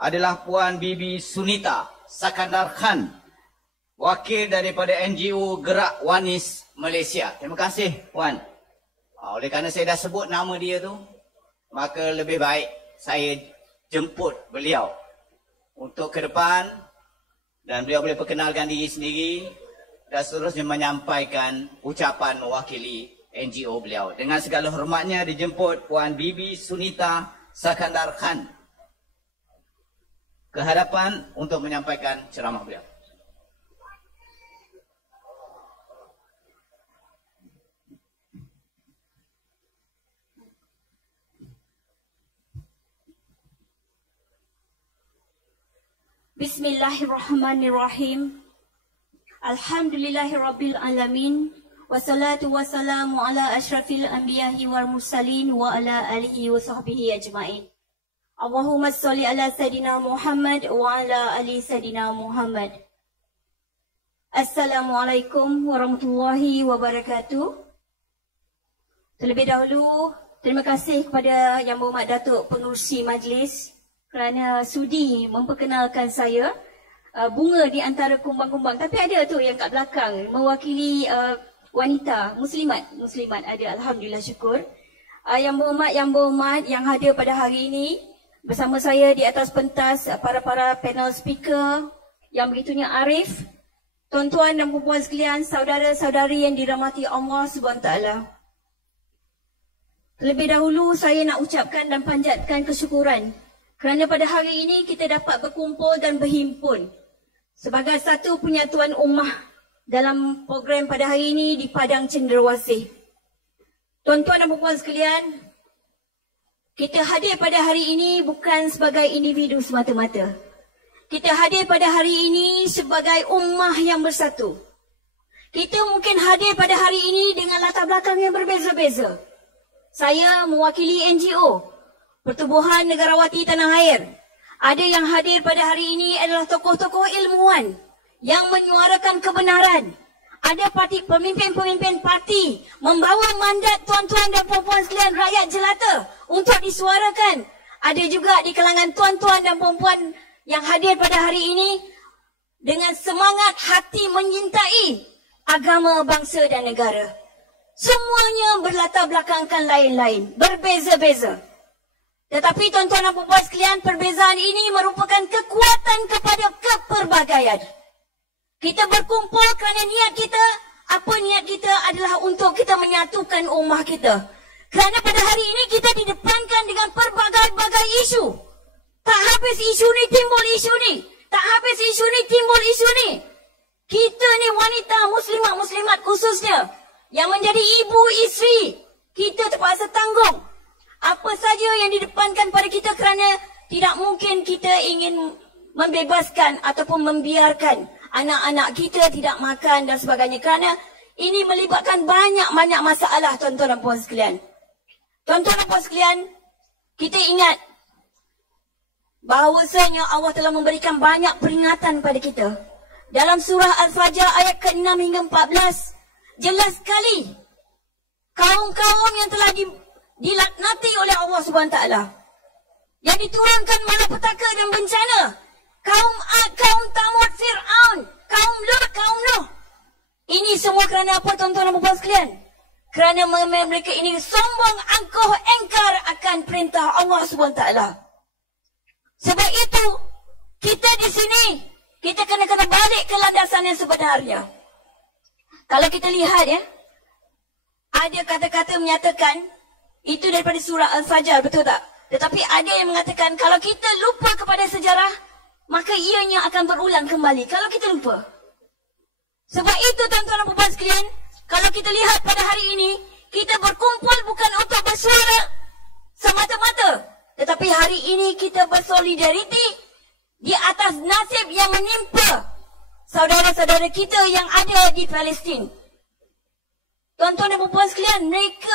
adalah Puan Bibi Sunita Sakandar Khan, wakil daripada NGO Gerak Wanis Malaysia. Terima kasih Puan. Oleh kerana saya dah sebut nama dia tu, maka lebih baik saya jemput beliau untuk ke depan dan beliau boleh perkenalkan diri sendiri dan seterusnya menyampaikan ucapan mewakili NGO beliau. Dengan segala hormatnya dijemput Puan Bibi Sunita Sakandar Khan ke hadapan untuk menyampaikan ceramah beliau. Bismillahirrahmanirrahim. Alhamdulillahirabbil alamin. Wassalatu wassalamu ala asyrafil anbiya'i wal mursalin wa ala alihi wa sahbihi ajma'in. Allahumma sholli ala sayidina Muhammad wa ala ali sayidina Muhammad. Assalamualaikum warahmatullahi wabarakatuh. Terlebih dahulu, terima kasih kepada Yang Berhormat Datuk Pengerusi Majlis kerana sudi memperkenalkan saya. Bunga di antara kumbang-kumbang, tapi ada tu yang kat belakang mewakili wanita muslimat ada, alhamdulillah, syukur. Yang berhormat yang hadir pada hari ini bersama saya di atas pentas, para panel speaker yang begitunya arif, tuan-tuan dan puan-puan sekalian, saudara-saudari yang dirahmati Allah SWT. Terlebih dahulu saya nak ucapkan dan panjatkan kesyukuran kerana pada hari ini kita dapat berkumpul dan berhimpun sebagai satu penyatuan ummah dalam program pada hari ini di Padang Cenderawasih. Tuan-tuan dan puan-puan sekalian, kita hadir pada hari ini bukan sebagai individu semata-mata. Kita hadir pada hari ini sebagai ummah yang bersatu. Kita mungkin hadir pada hari ini dengan latar belakang yang berbeza-beza. Saya mewakili NGO, Pertubuhan Negarawati Tanah Air. Ada yang hadir pada hari ini adalah tokoh-tokoh ilmuwan yang menyuarakan kebenaran. Ada pemimpin-pemimpin parti membawa mandat tuan-tuan dan puan-puan sekalian rakyat jelata untuk disuarakan. Ada juga di kalangan tuan-tuan dan puan-puan yang hadir pada hari ini dengan semangat hati menyintai agama, bangsa dan negara. Semuanya berlatar belakangkan lain-lain, berbeza-beza. Tetapi tuan-tuan dan puan-puan sekalian, perbezaan ini merupakan kekuatan kepada keperbagaian. Kita berkumpul kerana niat kita adalah untuk kita menyatukan ummah kita. Kerana pada hari ini kita didepankan dengan pelbagai isu. Tak habis isu ni timbul isu ni. Tak habis isu ni timbul isu ni. Kita ni wanita muslimat khususnya yang menjadi ibu isteri, kita terpaksa tanggung apa saja yang didepankan pada kita kerana tidak mungkin kita ingin membebaskan ataupun membiarkan anak-anak kita tidak makan dan sebagainya kerana ini melibatkan banyak masalah tuan-tuan dan puan sekalian. Tuan-tuan dan puan sekalian, kita ingat bahawasanya Allah telah memberikan banyak peringatan pada kita. Dalam surah Al-Fajr ayat ke-6 hingga 14, jelas sekali kaum-kaum yang telah dilaknati oleh Allah SWT, yang diturunkan malapetaka dan bencana. Kaum Ad, kaum Thamud, Fir'aun, kaum Lut, kaum Nuh. Ini semua kerana apa tuan-tuan dan puan sekalian? Kerana mereka ini sombong, angkuh, engkar akan perintah Allah SWT. Sebab itu, kita di sini, kita kena balik ke landasan yang sebenarnya. Kalau kita lihat ya, ada kata-kata menyatakan, itu daripada surah Al-Fajr, betul tak? Tetapi ada yang mengatakan, kalau kita lupa kepada sejarah, maka ianya akan berulang kembali kalau kita lupa. Sebab itu tuan-tuan dan puan sekalian, kalau kita lihat pada hari ini, kita berkumpul bukan untuk bersuara semata-mata, tetapi hari ini kita bersolidariti di atas nasib yang menimpa saudara-saudara kita yang ada di Palestin. Tuan-tuan dan puan sekalian, mereka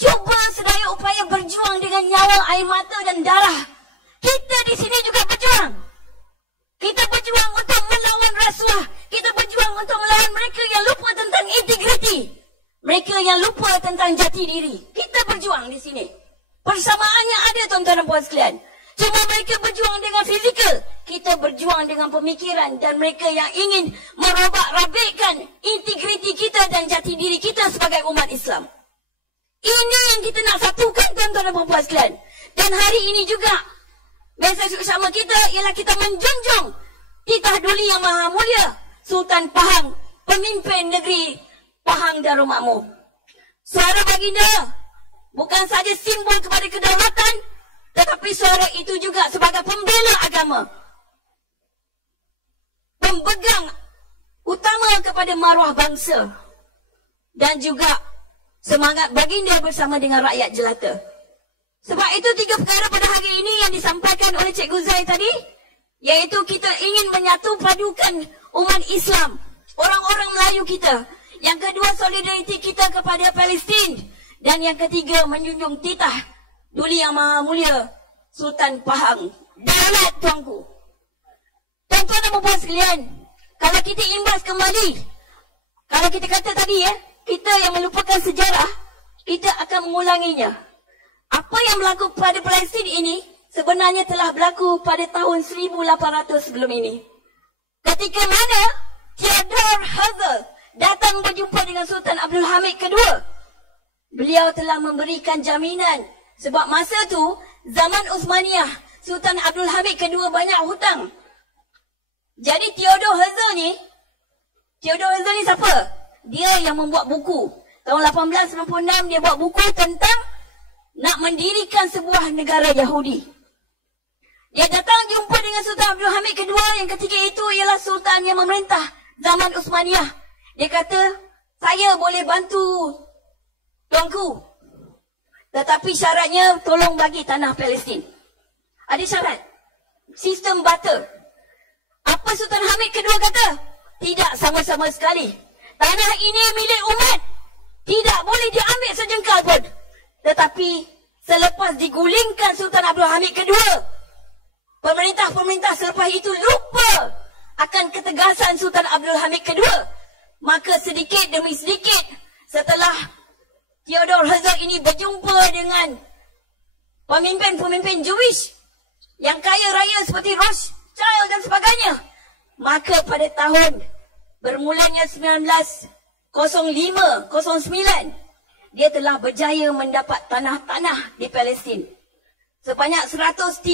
cuba sedaya upaya berjuang dengan nyawa, air mata dan darah. Kita di sini juga berjuang. Kita berjuang untuk melawan rasuah. Kita berjuang untuk melawan mereka yang lupa tentang integriti. Mereka yang lupa tentang jati diri. Kita berjuang di sini. Persamaannya ada tuan-tuan dan puan sekalian. So cuma mereka berjuang dengan fizikal, kita berjuang dengan pemikiran, dan mereka yang ingin merobak-rabikkan integriti kita dan jati diri kita sebagai umat Islam. Ini yang kita nak satukan, tuan-tuan dan puan-puan sekalian. Dan hari ini juga mesej utama kita ialah kita menjunjung titah Duli Yang Maha Mulia Sultan Pahang, pemimpin negeri Pahang Darul Makmur. Suara baginda bukan saja simbol kepada kedaulatan, tetapi suara itu juga sebagai pembela agama, pempegang utama kepada maruah bangsa, dan juga semangat baginda bersama dengan rakyat jelata. Sebab itu 3 perkara pada hari ini yang disampaikan oleh Cikgu Zai tadi, iaitu kita ingin menyatu padukan umat Islam, orang-orang Melayu kita. Yang kedua, solidariti kita kepada Palestin. Dan yang ketiga, menjunjung titah Duli Yang Maha Mulia Sultan Pahang. Daulat, tuanku. Tuan-tuan dan puan sekalian, kalau kita imbas kembali, kalau kita kata tadi kita yang melupakan sejarah, kita akan mengulanginya. Apa yang berlaku pada Palestin ini sebenarnya telah berlaku pada tahun 1800 sebelum ini. Ketika mana Theodor Herzl datang berjumpa dengan Sultan Abdul Hamid II, beliau telah memberikan jaminan. Sebab masa tu zaman Uthmaniyah, Sultan Abdul Hamid II banyak hutang. Jadi Theodor Herzl ni siapa? Dia yang membuat buku. Tahun 1896 dia buat buku tentang nak mendirikan sebuah negara Yahudi. Dia datang jumpa dengan Sultan Abdul Hamid II yang ketika itu ialah Sultan yang memerintah zaman Uthmaniyah. Dia kata, saya boleh bantu tuanku, tetapi syaratnya tolong bagi tanah Palestin. Ada syarat. Sistem barter. Apa Sultan Hamid II kata? Tidak sama-sama sekali. Tanah ini milik umat. Tidak boleh diambil sejengkal pun. Tetapi selepas digulingkan Sultan Abdul Hamid II, pemerintah-pemerintah selepas itu lupa akan ketegasan Sultan Abdul Hamid II. Maka sedikit demi sedikit setelah Theodor Herzl ini berjumpa dengan pemimpin-pemimpin Jewish yang kaya raya seperti Rothschild dan sebagainya, maka pada tahun bermulanya 1905-09 dia telah berjaya mendapat tanah-tanah di Palestin. Sebanyak 103,000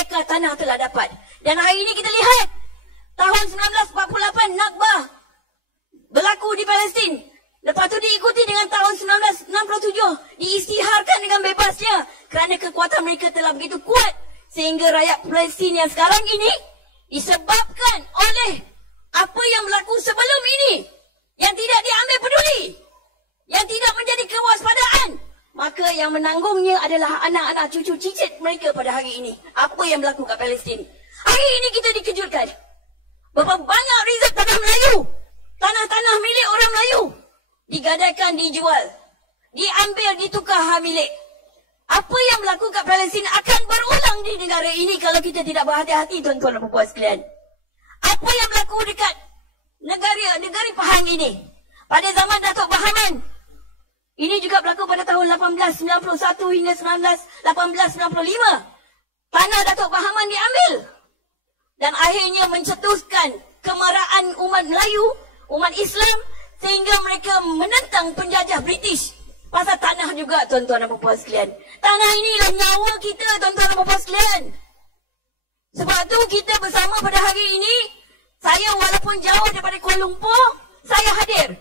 ekar tanah telah dapat. Dan hari ini kita lihat tahun 1948 Nakbah berlaku di Palestin. Lepas tu diikuti dengan tahun 1967 diisytiharkan dengan bebasnya kerana kekuatan mereka telah begitu kuat sehingga rakyat Palestin yang sekarang ini disebabkan oleh apa yang berlaku sebelum ini yang tidak diambil peduli, yang tidak menjadi kewaspadaan, maka yang menanggungnya adalah anak-anak cucu cicit mereka pada hari ini. Apa yang berlaku kat Palestin? Hari ini kita dikejutkan berapa banyak rezerv tanah Melayu, tanah-tanah milik orang Melayu digadaikan, dijual, diambil, ditukar hak milik. Apa yang berlaku kat Palestin akan berulang di negara ini kalau kita tidak berhati-hati, tuan-tuan dan puan sekalian. Apa yang berlaku dekat negara Pahang ini pada zaman Datuk Bahaman, ini juga berlaku pada tahun 1891 hingga 1895. Tanah Datuk Bahaman diambil dan akhirnya mencetuskan kemarahan umat Melayu, umat Islam, sehingga mereka menentang penjajah British. Pasal tanah juga, tuan-tuan dan puan sekalian. Tanah inilah nyawa kita, tuan-tuan dan puan sekalian. Sebab tu kita bersama pada hari ini. Saya walaupun jauh daripada Kuala Lumpur, saya hadir.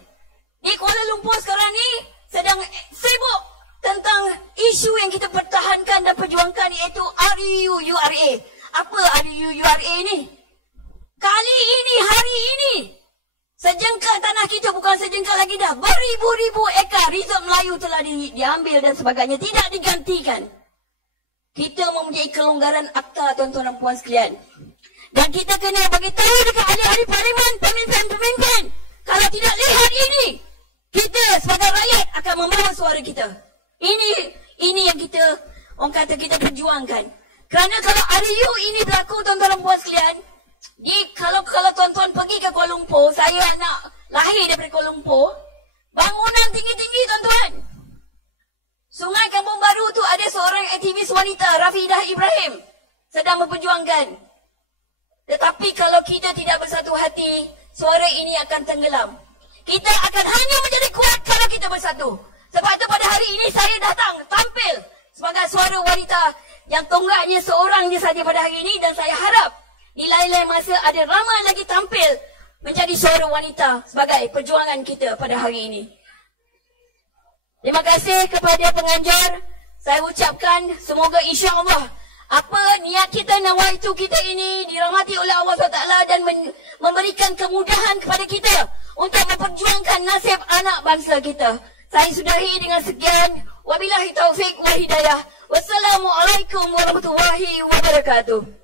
Di Kuala Lumpur sekarang ni sedang sibuk tentang isu yang kita pertahankan dan perjuangkan, iaitu RUU-URA. Apa RUU-URA ni? Kali ini, hari ini, sejengkal tanah kita bukan sejengkal lagi dah. Beribu-ribu ekar rezerv Melayu telah diambil dan sebagainya. Tidak digantikan. Kita mempunyai kelonggaran akta, tuan-tuan dan puan sekalian. Dan kita kena bagi tahu dekat ahli-ahli parlimen, pemimpin-pemimpin. Kalau tidak lihat ini, kita sebagai rakyat akan membawa suara kita. Ini yang kita, orang kata kita perjuangkan. Kerana kalau RU ini berlaku, tuan-tuan dan puan sekalian, kalau tuan-tuan pergi ke Kuala Lumpur, saya anak lahir daripada Kuala Lumpur, bangunan tinggi-tinggi, tuan-tuan. Sungai Kampung Baru tu ada seorang aktivis wanita, Rafidah Ibrahim. sedang memperjuangkan. Tetapi kalau kita tidak bersatu hati, suara ini akan tenggelam. Kita akan hanya menjadi kuat kalau kita bersatu. Sebab itu pada hari ini saya datang tampil sebagai suara wanita yang tonggaknya seorang je saja pada hari ini, dan saya harap di lain-lain masa ada ramai lagi tampil menjadi suara wanita sebagai perjuangan kita pada hari ini. Terima kasih kepada penganjur. Saya ucapkan semoga insya-Allah apa niat kita, nawaitu kita ini dirahmati oleh Allah SWT dan memberikan kemudahan kepada kita untuk memperjuangkan nasib anak bangsa kita. Saya sudahi dengan sekian. Wabillahi taufik wa hidayah. Wassalamualaikum warahmatullahi wabarakatuh.